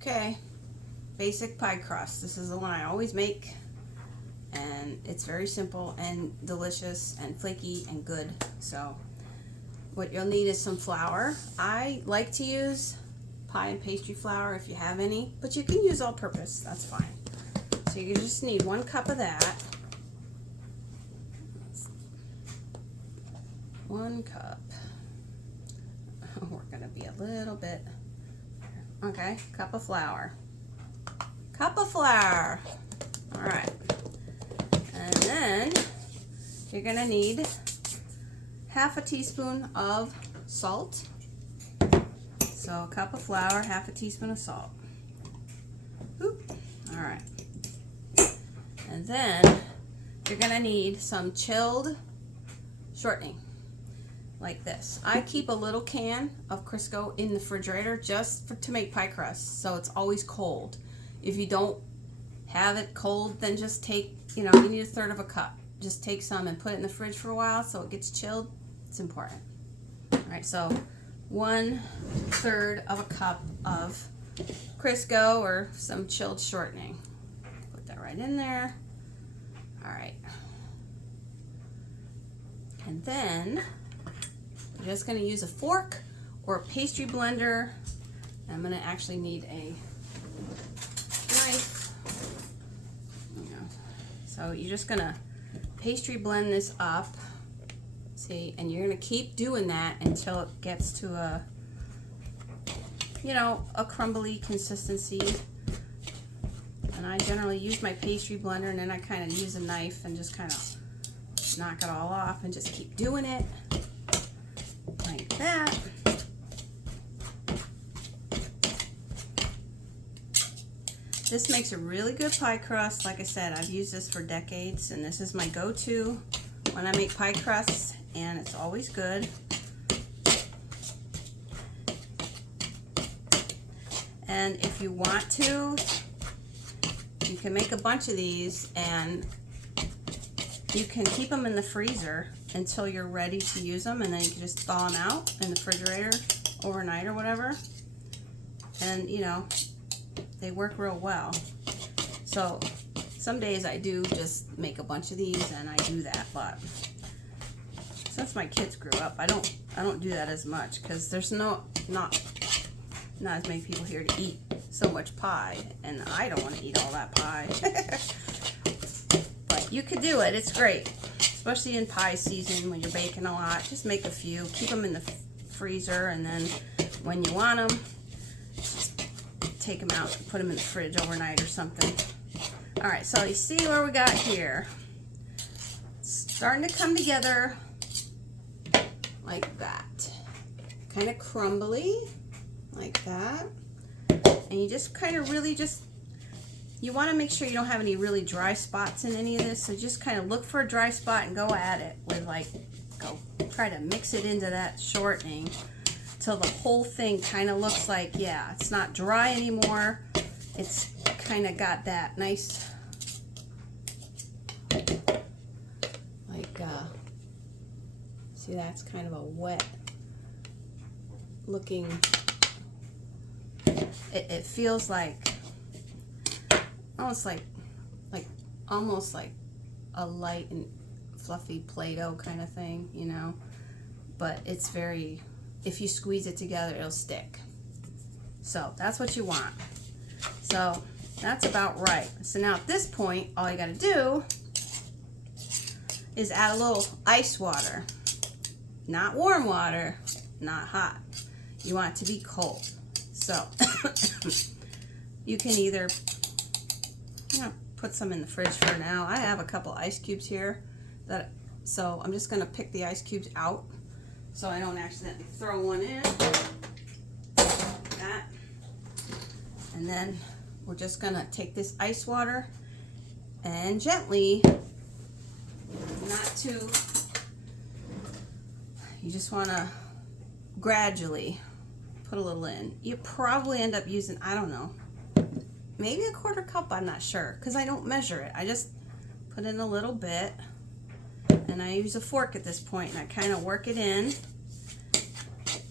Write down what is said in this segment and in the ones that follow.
Okay, basic pie crust. This is the one I always make, and it's very simple and delicious and flaky and good. So what you'll need is some flour. I like to use pie and pastry flour if you have any, but you can use all purpose, that's fine. So you just need 1 cup of that. 1 cup. We're gonna be a little bit, okay, cup of flour. Cup of flour. All right. And then you're gonna need half a teaspoon of salt. So a cup of flour, half a teaspoon of salt. Oop. All right. And then you're gonna need some chilled shortening, like this. I keep a little can of Crisco in the refrigerator just to make pie crust, so it's always cold. If you don't have it cold, then just take, you need 1/3 of a cup. Just take some and put it in the fridge for a while so it gets chilled. It's important. All right, so 1/3 of a cup of Crisco or some chilled shortening. Put that right in there. All right. And then you're just going to use a fork or a pastry blender. I'm going to actually need a knife. So you're just going to pastry blend this up. See, and you're going to keep doing that until it gets to a crumbly consistency. And I generally use my pastry blender, and then I kind of use a knife and just kind of knock it all off and just keep doing it like that. This makes a really good pie crust. Like I said, I've used this for decades, and this is my go-to when I make pie crusts, and it's always good. And if you want to, you can make a bunch of these, and you can keep them in the freezer until you're ready to use them, and then you can just thaw them out in the refrigerator overnight or whatever. And they work real well. So some days I do just make a bunch of these, and I do that, but since my kids grew up, I don't do that as much, because there's not as many people here to eat so much pie, and I don't want to eat all that pie. But you could do it. It's great, especially in pie season when you're baking a lot. Just make a few, keep them in the freezer, and then when you want them, just take them out and put them in the fridge overnight or something. All right, so you see where we got here. It's starting to come together like that. Kind of crumbly, like that. And you just kind of really you want to make sure you don't have any really dry spots in any of this. So just kind of look for a dry spot and go at it with go try to mix it into that shortening till the whole thing kind of looks like, yeah, it's not dry anymore. It's kind of got that nice, see, that's kind of a wet looking, it feels like, almost like a light and fluffy Play-Doh kind of thing, but it's very, if you squeeze it together, it'll stick. So that's what you want. So that's about right. So now at this point, all you got to do is add a little ice water. Not warm water, not hot. You want it to be cold. So you can either put some in the fridge for now. I have a couple ice cubes here, so I'm just going to pick the ice cubes out so I don't accidentally throw one in. Like that. And then we're just going to take this ice water and gently, not too, you just want to gradually put a little in. You probably end up using, I don't know, maybe a 1/4 cup, I'm not sure, because I don't measure it. I just put in a little bit, and I use a fork at this point, and I kind of work it in,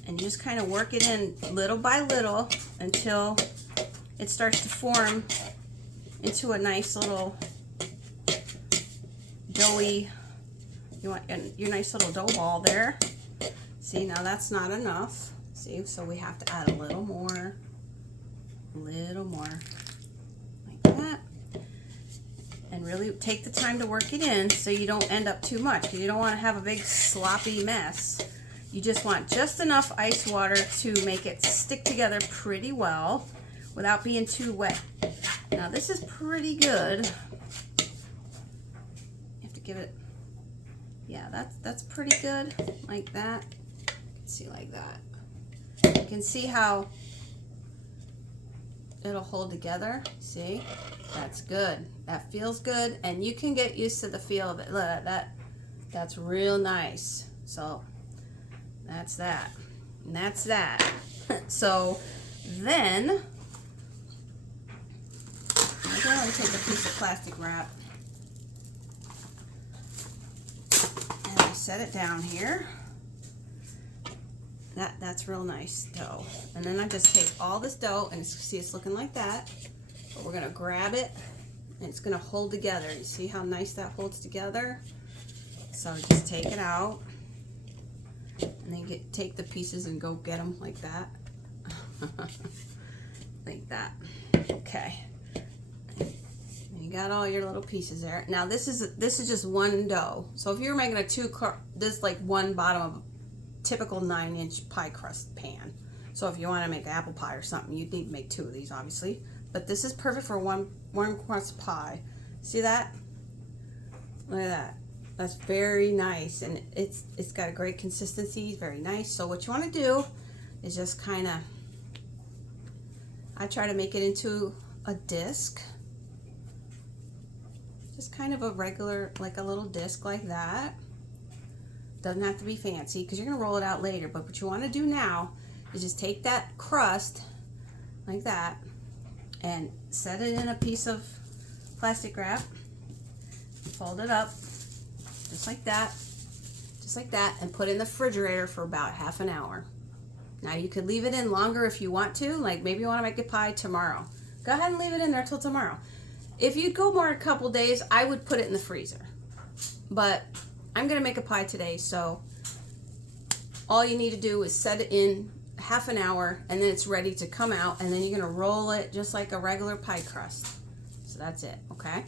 and you just kind of work it in little by little until it starts to form into a nice little doughy, you want your nice little dough ball there. See, now that's not enough. See, so we have to add a little more, like that. And really take the time to work it in so you don't end up too much, because you don't want to have a big sloppy mess. You just want just enough ice water to make it stick together pretty well without being too wet. Now this is pretty good. You have to give it, yeah, that's pretty good, like that. See, like that. You can see how it'll hold together. See, that's good. That feels good, and you can get used to the feel of it. Look, that's real nice. So that's that, and that's that. So then I'm going to take a piece of plastic wrap and I set it down here. That's real nice dough. And then I just take all this dough, and see, it's looking like that. But we're gonna grab it, and it's gonna hold together. You see how nice that holds together? So just take it out, and then take the pieces and go get them like that. Like that. Okay. And you got all your little pieces there. Now this is just one dough. So if you're making this like one bottom of typical 9-inch pie crust pan. So if you want to make apple pie or something, you'd need to make 2 of these, obviously. But this is perfect for one crust pie. See that? Look at that. That's very nice, and it's got a great consistency. It's very nice. So what you want to do is just kind of, I try to make it into a disc. Just kind of a regular, like a little disc like that. Doesn't have to be fancy, because you're going to roll it out later. But what you want to do now is just take that crust like that and set it in a piece of plastic wrap, fold it up just like that, and put it in the refrigerator for about half an hour. Now you could leave it in longer if you want to, like maybe you want to make a pie tomorrow. Go ahead and leave it in there till tomorrow. If you go more a couple days, I would put it in the freezer. But I'm gonna make a pie today, so all you need to do is set it in half an hour, and then it's ready to come out, and then you're gonna roll it just like a regular pie crust. So that's it, okay?